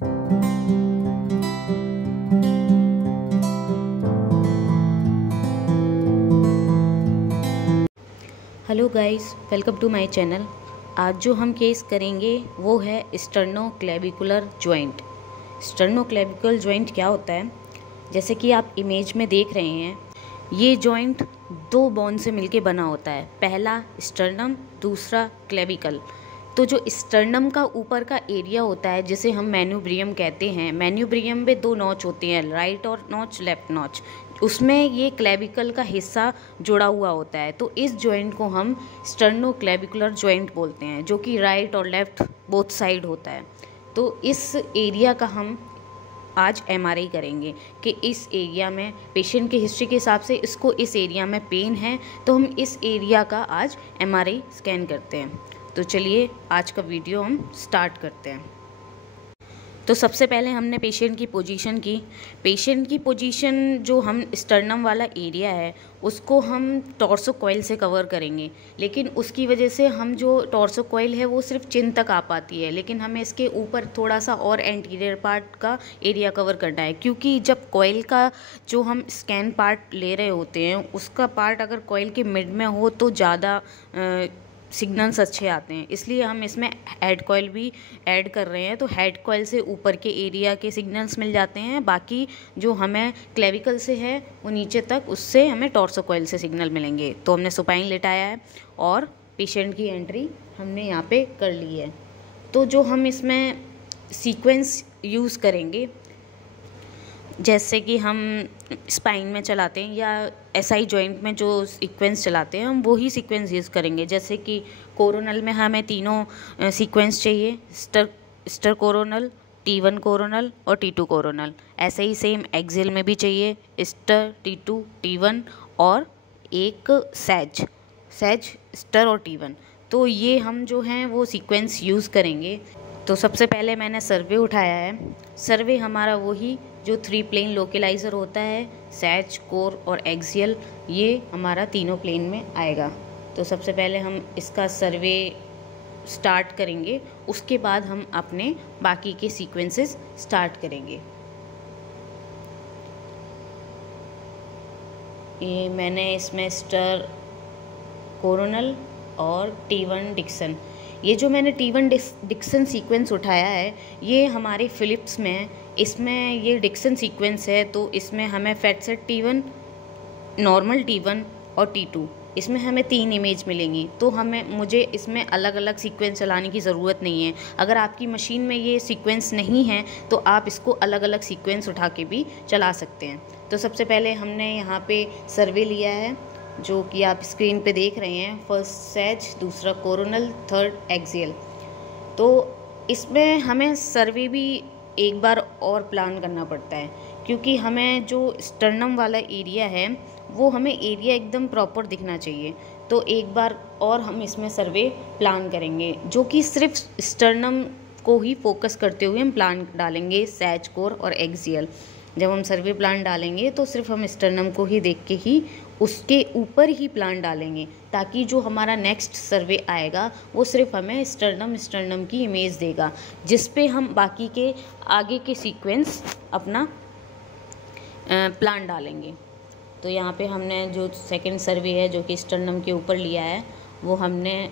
Hello guys, welcome to my channel. आज जो हम केस करेंगे वो है स्टर्नोक्लेविकुलर जॉइंट। स्टर्नोक्लेविकुलर जॉइंट क्या होता है? जैसे कि आप इमेज में देख रहे हैं, ये जॉइंट दो बोन से मिलके बना होता है। पहला स्टर्नम, दूसरा क्लेविकल। तो जो स्टर्नम का ऊपर का एरिया होता है जिसे हम मैन्यूब्रियम कहते हैं, मैन्यूब्रियम में दो नॉच होते हैं, राइट और नॉच, लेफ्ट नॉच। उसमें ये क्लेविकल का हिस्सा जुड़ा हुआ होता है। तो इस जॉइंट को हम स्टर्नोक्लेविकुलर जॉइंट बोलते हैं, जो कि राइट और लेफ्ट बोथ साइड होता है। तो इस एरिया का हम आज एमआरआई करेंगे कि इस एरिया में पेशेंट की हिस्ट्री के हिसाब से इसको इस एरिया में पेन है, तो हम इस एरिया का आज एमआरआई स्कैन करते हैं। तो चलिए आज का वीडियो हम स्टार्ट करते हैं। तो सबसे पहले हमने पेशेंट की पोजीशन की। पेशेंट की पोजीशन जो हम स्टर्नम वाला एरिया है उसको हम टॉर्सो कॉइल से कवर करेंगे, लेकिन उसकी वजह से हम जो टॉर्सो कॉइल है वो सिर्फ चिन तक आ पाती है, लेकिन हमें इसके ऊपर थोड़ा सा और एंटीरियर पार्ट का एरिया कवर करना है। क्योंकि जब कॉइल का जो हम स्कैन पार्ट ले रहे होते हैं उसका पार्ट अगर कॉइल के मिड में हो तो ज़्यादा सिग्नल्स अच्छे आते हैं, इसलिए हम इसमें हेड कॉइल भी ऐड कर रहे हैं। तो हेड कॉइल से ऊपर के एरिया के सिग्नल्स मिल जाते हैं, बाकी जो हमें क्लेविकल से है वो नीचे तक, उससे हमें टॉर्सो कॉइल से सिग्नल मिलेंगे। तो हमने सुपाइन लेटाया है और पेशेंट की एंट्री हमने यहाँ पे कर ली है। तो जो हम इसमें सीक्वेंस यूज़ करेंगे, जैसे कि हम स्पाइन में चलाते हैं या एसआई जॉइंट में जो सीक्वेंस चलाते हैं हम वही सीक्वेंस यूज़ करेंगे। जैसे कि कोरोनल में हमें तीनों सीक्वेंस चाहिए, स्टर कोरोनल, T1 कोरोनल और T2 कोरोनल। ऐसे ही सेम एक्सियल में भी चाहिए, स्टर, T2, T1 और एक सैज, स्टर और T1। तो ये हम जो हैं वो सीक्वेंस यूज़ करेंगे। तो सबसे पहले मैंने सर्वे उठाया है। सर्वे हमारा वही जो 3 प्लेन लोकेलाइज़र होता है, सैज, कोर और एक्सियल, ये हमारा तीनों प्लेन में आएगा। तो सबसे पहले हम इसका सर्वे स्टार्ट करेंगे, उसके बाद हम अपने बाकी के सीक्वेंसेस स्टार्ट करेंगे। ये मैंने इसमें स्टर कोरोनल और T1 डिक्सन, ये जो मैंने T1 डिक्सन सीक्वेंस उठाया है ये हमारे फिलिप्स में है। इसमें ये डिक्सन सीक्वेंस है, तो इसमें हमें fat set T1, normal T1 और T2, इसमें हमें 3 इमेज मिलेंगी। तो मुझे इसमें अलग अलग सीक्वेंस चलाने की ज़रूरत नहीं है। अगर आपकी मशीन में ये सीक्वेंस नहीं है तो आप इसको अलग अलग सीक्वेंस उठा के भी चला सकते हैं। तो सबसे पहले हमने यहाँ पे सर्वे लिया है जो कि आप स्क्रीन पे देख रहे हैं। फर्स्ट सैज, दूसरा कोरोनल, थर्ड एक्सियल। तो इसमें हमें सर्वे भी एक बार और प्लान करना पड़ता है, क्योंकि हमें जो स्टर्नम वाला एरिया है वो हमें एरिया एकदम प्रॉपर दिखना चाहिए। तो एक बार और हम इसमें सर्वे प्लान करेंगे, जो कि सिर्फ स्टर्नम को ही फोकस करते हुए हम प्लान डालेंगे, सैज, कोर और एक्सियल। जब हम सर्वे प्लान डालेंगे तो सिर्फ हम स्टर्नम को ही देख के ही उसके ऊपर ही प्लान डालेंगे, ताकि जो हमारा नेक्स्ट सर्वे आएगा वो सिर्फ हमें स्टर्नम की इमेज देगा, जिस पे हम बाकी के आगे के सीक्वेंस अपना प्लान डालेंगे। तो यहाँ पे हमने जो सेकंड सर्वे है जो कि स्टर्नम के ऊपर लिया है वो हमने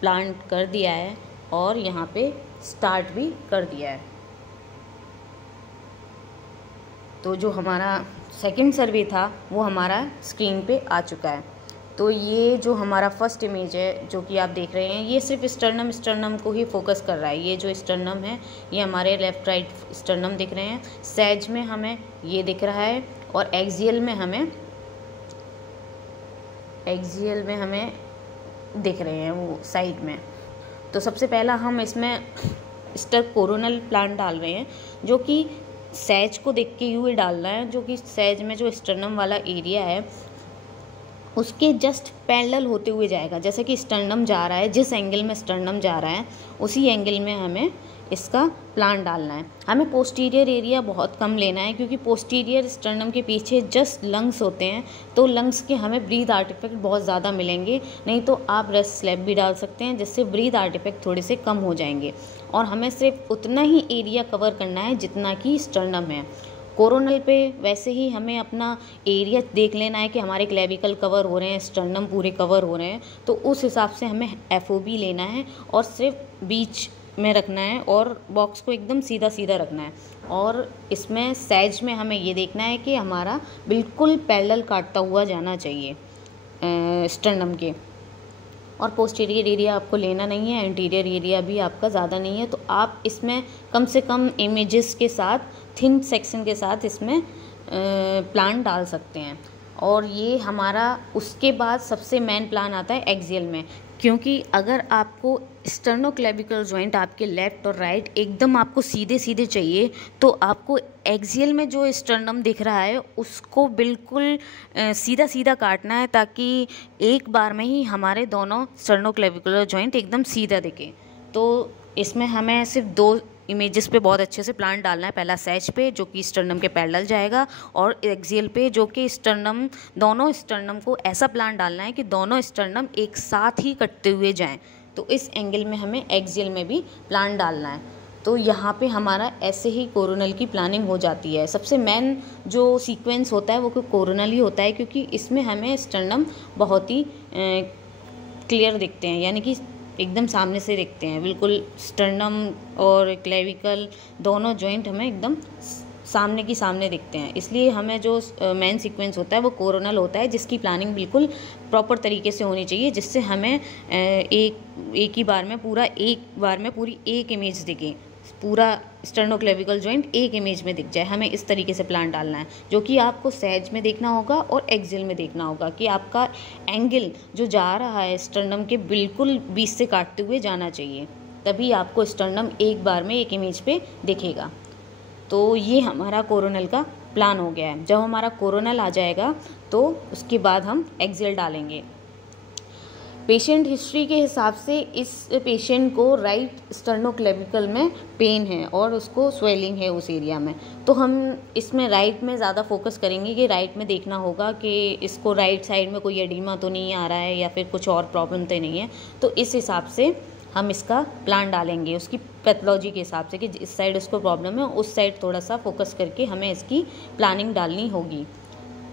प्लान कर दिया है और यहाँ पे स्टार्ट भी कर दिया है। तो जो हमारा सेकंड सर्वे था वो हमारा स्क्रीन पे आ चुका है। तो ये जो हमारा फर्स्ट इमेज है जो कि आप देख रहे हैं, ये सिर्फ स्टर्नम को ही फोकस कर रहा है। ये जो स्टर्नम है ये हमारे लेफ़्ट राइट स्टर्नम दिख रहे हैं। सैज में हमें ये दिख रहा है और एक्सियल में हमें दिख रहे हैं वो साइड में। तो सबसे पहला हम इसमें स्टर कोरोनल प्लान डाल रहे हैं, जो कि सैज को देख के हुए डालना है, जो कि सैज में जो स्टर्नम वाला एरिया है उसके जस्ट पैरेलल होते हुए जाएगा। जैसे कि स्टर्नम जा रहा है, जिस एंगल में स्टर्नम जा रहा है उसी एंगल में हमें इसका प्लान डालना है। हमें पोस्टीरियर एरिया बहुत कम लेना है, क्योंकि पोस्टीरियर स्टर्नम के पीछे जस्ट लंग्स होते हैं, तो लंग्स के हमें ब्रीथ आर्टिफैक्ट बहुत ज़्यादा मिलेंगे। नहीं तो आप रेस्ट स्लैब भी डाल सकते हैं, जिससे ब्रीथ आर्टिफैक्ट थोड़े से कम हो जाएंगे। और हमें सिर्फ उतना ही एरिया कवर करना है जितना कि स्टर्नम है। कोरोनल पे वैसे ही हमें अपना एरिया देख लेना है कि हमारे क्लेविकल कवर हो रहे हैं, स्टर्नम पूरे कवर हो रहे हैं, तो उस हिसाब से हमें एफओबी लेना है और सिर्फ बीच में रखना है और बॉक्स को एकदम सीधा सीधा रखना है। और इसमें सैज में हमें ये देखना है कि हमारा बिल्कुल पैरेलल काटता हुआ जाना चाहिए स्टर्नम के। और पोस्टीरियर एरिया आपको लेना नहीं है, एंटीरियर एरिया भी आपका ज़्यादा नहीं है, तो आप इसमें कम से कम इमेजेस के साथ, थिन सेक्शन के साथ इसमें प्लान डाल सकते हैं। और ये हमारा उसके बाद सबसे मेन प्लान आता है एक्सियल में, क्योंकि अगर आपको स्टर्नोक्लेविकल जॉइंट आपके लेफ़्ट और राइट एकदम आपको सीधे सीधे चाहिए, तो आपको एक्सियल में जो स्टर्नम दिख रहा है उसको बिल्कुल सीधा सीधा काटना है, ताकि एक बार में ही हमारे दोनों स्टर्नोक्लेविकुलर जॉइंट एकदम सीधा दिखे। तो इसमें हमें सिर्फ 2 इमेजेस पे बहुत अच्छे से प्लान डालना है। पहला सैच पे जो कि स्टर्नम के पैरेलल जाएगा, और एक्सियल पे जो कि स्टर्नम, दोनों स्टर्नम को ऐसा प्लान डालना है कि दोनों स्टर्नम एक साथ ही कटते हुए जाएं। तो इस एंगल में हमें एक्सियल में भी प्लान डालना है। तो यहाँ पे हमारा ऐसे ही कोरोनल की प्लानिंग हो जाती है। सबसे मेन जो सीक्वेंस होता है वो कोरोनल ही होता है, क्योंकि इसमें हमें स्टर्नम बहुत ही क्लियर दिखते हैं, यानी कि एकदम सामने से दिखते हैं। बिल्कुल स्टर्नम और क्लेविकल दोनों जॉइंट हमें एकदम सामने की सामने दिखते हैं। इसलिए हमें जो मेन सीक्वेंस होता है वो कोरोनल होता है, जिसकी प्लानिंग बिल्कुल प्रॉपर तरीके से होनी चाहिए, जिससे हमें एक ही बार में पूरी एक इमेज दिखे, पूरा स्टर्नोक्लेविकल जॉइंट एक इमेज में दिख जाए। हमें इस तरीके से प्लान डालना है, जो कि आपको सैज में देखना होगा और एक्सियल में देखना होगा कि आपका एंगल जो जा रहा है स्टर्नम के बिल्कुल बीच से काटते हुए जाना चाहिए, तभी आपको स्टर्नम एक बार में एक इमेज पे दिखेगा। तो ये हमारा कोरोनल का प्लान हो गया है। जब हमारा कोरोनल आ जाएगा तो उसके बाद हम एक्सियल डालेंगे। पेशेंट हिस्ट्री के हिसाब से इस पेशेंट को राइट स्टर्नोक्लेविकल में पेन है और उसको स्वेलिंग है उस एरिया में, तो हम इसमें राइट में ज़्यादा फोकस करेंगे कि राइट में देखना होगा कि इसको राइट साइड में कोई एडिमा तो नहीं आ रहा है या फिर कुछ और प्रॉब्लम तो नहीं है। तो इस हिसाब से हम इसका प्लान डालेंगे, उसकी पैथोलॉजी के हिसाब से कि इस साइड उसको प्रॉब्लम है, उस साइड थोड़ा सा फोकस करके हमें इसकी प्लानिंग डालनी होगी।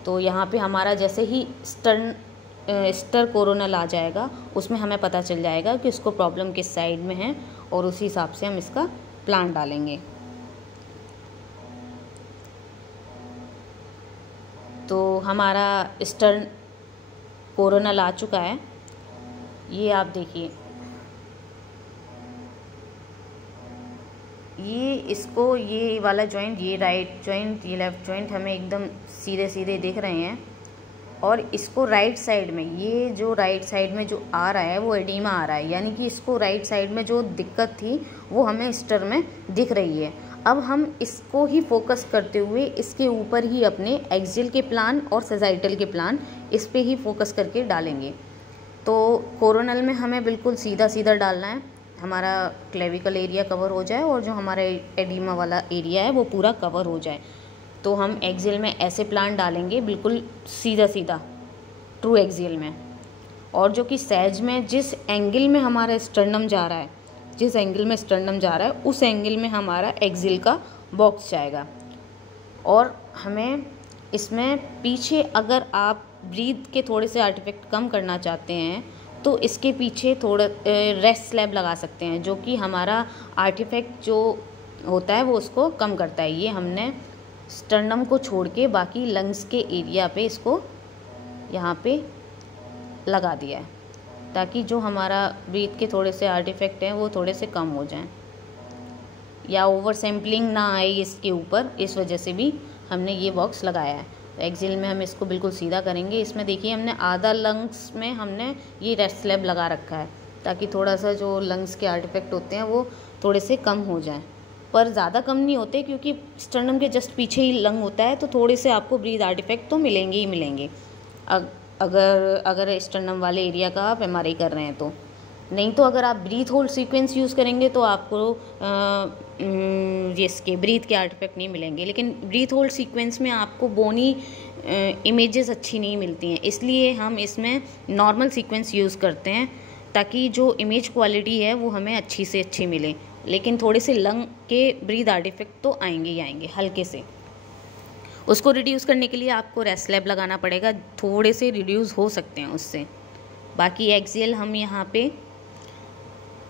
तो यहाँ पे हमारा जैसे ही स्टर कोरोनल आ जाएगा, उसमें हमें पता चल जाएगा कि उसको प्रॉब्लम किस साइड में है, और उसी हिसाब से हम इसका प्लान डालेंगे। तो हमारा स्टर कोरोनल आ चुका है, ये आप देखिए, ये वाला जॉइंट, ये राइट जॉइंट, ये लेफ़्ट जॉइंट हमें एकदम सीधे सीधे दिख रहे हैं, और इसको राइट साइड में, ये जो राइट साइड में जो आ रहा है वो एडिमा आ रहा है, यानी कि इसको राइट साइड में जो दिक्कत थी वो हमें स्टर में दिख रही है। अब हम इसको ही फोकस करते हुए इसके ऊपर ही अपने एक्सियल के प्लान और सैजिटल के प्लान इस पे ही फोकस करके डालेंगे। तो कोरोनल में हमें बिल्कुल सीधा सीधा डालना है, हमारा क्लेविकल एरिया कवर हो जाए और जो हमारा एडिमा वाला एरिया है वो पूरा कवर हो जाए। तो हम एक्सियल में ऐसे प्लान डालेंगे, बिल्कुल सीधा सीधा ट्रू एक्सियल में। और जो कि सैज में जिस एंगल में हमारा स्टर्नम जा रहा है, जिस एंगल में स्टर्नम जा रहा है उस एंगल में हमारा एक्सियल का बॉक्स जाएगा। और हमें इसमें पीछे, अगर आप ब्रीथ के थोड़े से आर्टिफैक्ट कम करना चाहते हैं तो इसके पीछे थोड़ा रेस्ट स्लैब लगा सकते हैं, जो कि हमारा आर्टिफैक्ट जो होता है वो उसको कम करता है। ये हमने स्टर्नम को छोड़ के बाकी लंग्स के एरिया पे इसको यहाँ पे लगा दिया है, ताकि जो हमारा ब्रीथ के थोड़े से आर्टिफैक्ट हैं वो थोड़े से कम हो जाएं, या ओवर सैम्पलिंग ना आए इसके ऊपर, इस वजह से भी हमने ये बॉक्स लगाया है। तो एक्सियल में हम इसको बिल्कुल सीधा करेंगे। इसमें देखिए हमने आधा लंग्स में हमने ये रेस्ट स्लैब लगा रखा है, ताकि थोड़ा सा जो लंग्स के आर्टिफैक्ट होते हैं वो थोड़े से कम हो जाएं, पर ज़्यादा कम नहीं होते, क्योंकि स्टर्नम के जस्ट पीछे ही लंग होता है, तो थोड़े से आपको ब्रीथ आर्टिफैक्ट तो मिलेंगे ही मिलेंगे अगर स्टर्नम वाले एरिया का आप एमआरआई कर रहे हैं तो। नहीं तो अगर आप ब्रीथ होल्ड सीक्वेंस यूज़ करेंगे तो आपको इसके ब्रीथ के आर्टिफैक्ट नहीं मिलेंगे। लेकिन ब्रीथ होल्ड सीक्वेंस में आपको बोनी इमेजेस अच्छी नहीं मिलती हैं, इसलिए हम इसमें नॉर्मल सीक्वेंस यूज़ करते हैं, ताकि जो इमेज क्वालिटी है वो हमें अच्छी से अच्छी मिले लेकिन थोड़े से लंग के ब्रीद आर्टिफैक्ट तो आएंगे ही आएंगे हल्के से। उसको रिड्यूस करने के लिए आपको रेस्ट लैब लगाना पड़ेगा, थोड़े से रिड्यूस हो सकते हैं उससे। बाकी एक्सियल हम यहाँ पे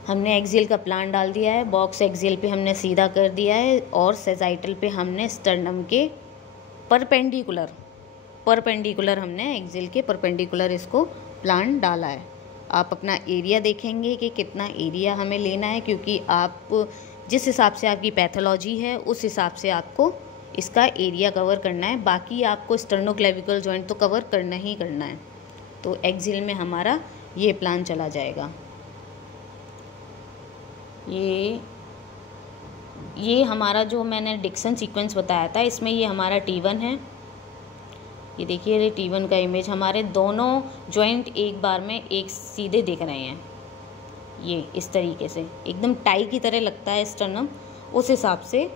हमने एक्सियल का प्लान डाल दिया है, बॉक्स एक्सियल पे हमने सीधा कर दिया है और सेजाइटल पे हमने स्टर्नम के परपेंडिकुलर हमने एक्सियल के परपेंडिकुलर इसको प्लान डाला है। आप अपना एरिया देखेंगे कि कितना एरिया हमें लेना है, क्योंकि आप जिस हिसाब से आपकी पैथोलॉजी है उस हिसाब से आपको इसका एरिया कवर करना है। बाकी आपको स्टर्नोक्लेविकल जॉइंट तो कवर करना ही करना है। तो एक्सियल में हमारा ये प्लान चला जाएगा। ये हमारा जो मैंने डिक्सन सीक्वेंस बताया था, इसमें ये हमारा T1 है। ये देखिए, ये T1 का इमेज, हमारे दोनों जॉइंट एक बार में एक सीधे दिख रहे हैं। ये इस तरीके से एकदम टाई की तरह लगता है स्टर्नम, उस हिसाब से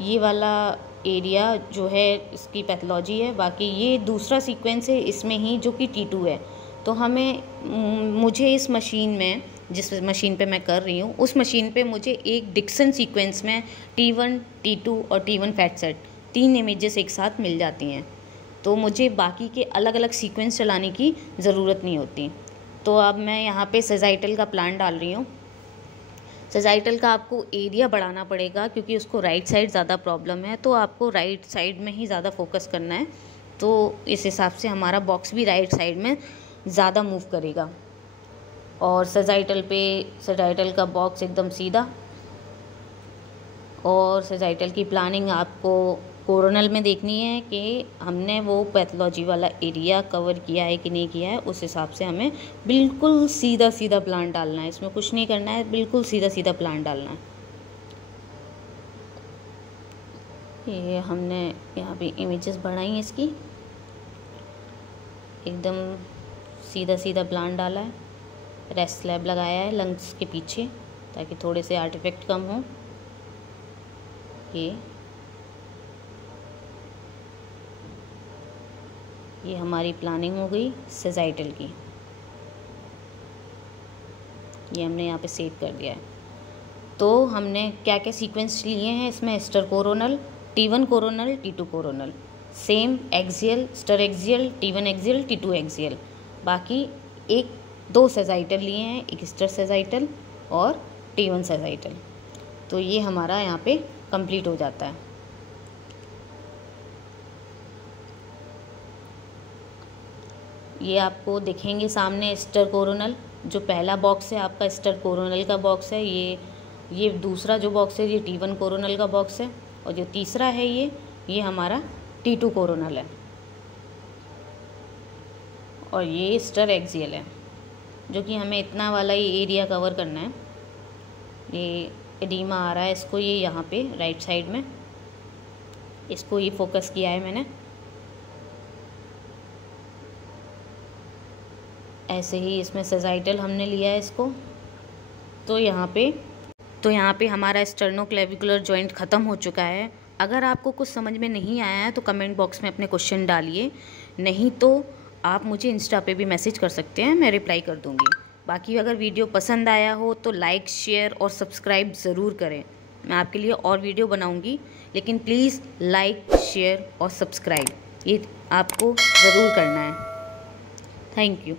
ये वाला एरिया जो है इसकी पैथोलॉजी है। बाकी ये दूसरा सीक्वेंस है इसमें ही, जो कि T2 है। तो मुझे इस मशीन में, जिस मशीन पे मैं कर रही हूँ, उस मशीन पे मुझे एक डिक्सन सीक्वेंस में T1, T2 और T1 फैट सेट 3 इमेजेस एक साथ मिल जाती हैं। तो मुझे बाकी के अलग अलग सीक्वेंस चलाने की ज़रूरत नहीं होती। तो अब मैं यहाँ पे सेजाइटल का प्लान डाल रही हूँ। सेजाइटल का आपको एरिया बढ़ाना पड़ेगा, क्योंकि उसको राइट साइड ज़्यादा प्रॉब्लम है, तो आपको राइट साइड में ही ज़्यादा फोकस करना है। तो इस हिसाब से हमारा बॉक्स भी राइट साइड में ज़्यादा मूव करेगा। और सेजाइटल का बॉक्स एकदम सीधा। और सेजाइटल की प्लानिंग आपको कोरोनल में देखनी है कि हमने वो पैथोलॉजी वाला एरिया कवर किया है कि नहीं किया है। उस हिसाब से हमें बिल्कुल सीधा सीधा प्लान डालना है, इसमें कुछ नहीं करना है, बिल्कुल सीधा सीधा प्लान डालना है। ये हमने यहाँ पे इमेजेस बढ़ाई हैं इसकी, एकदम सीधा सीधा प्लान डाला है। रेस्ट स्लैब लगाया है लंग्स के पीछे, ताकि थोड़े से आर्टिफैक्ट कम हो। ये हमारी प्लानिंग हो गई सेजाइटल की। ये हमने यहाँ पे सेव कर दिया है। तो हमने क्या क्या सीक्वेंस लिए हैं इसमें, STIR coronal, T1 coronal, T2 coronal, same axial, STIR axial, T1 axial, T2 axial. बाकी 2 सेजाइटल लिए हैं, एक स्टर सेजाइटल और T1 सेजाइटल। तो ये हमारा यहाँ पे कंप्लीट हो जाता है। ये आपको दिखेंगे सामने स्टर कोरोनल, जो पहला बॉक्स है आपका स्टर कोरोनल का बॉक्स है। ये दूसरा जो बॉक्स है ये T1 कोरोनल का बॉक्स है, और जो तीसरा है ये हमारा T2 कोरोनल है। और ये स्टर एक्सियल है, जो कि हमें इतना वाला ही एरिया कवर करना है। ये एडीमा आ रहा है इसको, ये यहाँ पे राइट साइड में इसको ये फोकस किया है मैंने। ऐसे ही इसमें सेजाइटल हमने लिया है इसको। तो यहाँ पे हमारा स्टर्नोक्लेविकुलर जॉइंट ख़त्म हो चुका है। अगर आपको कुछ समझ में नहीं आया है तो कमेंट बॉक्स में अपने क्वेश्चन डालिए, नहीं तो आप मुझे इंस्टा पे भी मैसेज कर सकते हैं, मैं रिप्लाई कर दूँगी। बाकी अगर वीडियो पसंद आया हो तो लाइक, शेयर और सब्सक्राइब ज़रूर करें। मैं आपके लिए और वीडियो बनाऊँगी, लेकिन प्लीज़ लाइक, शेयर और सब्सक्राइब ये आपको ज़रूर करना है। Thank you.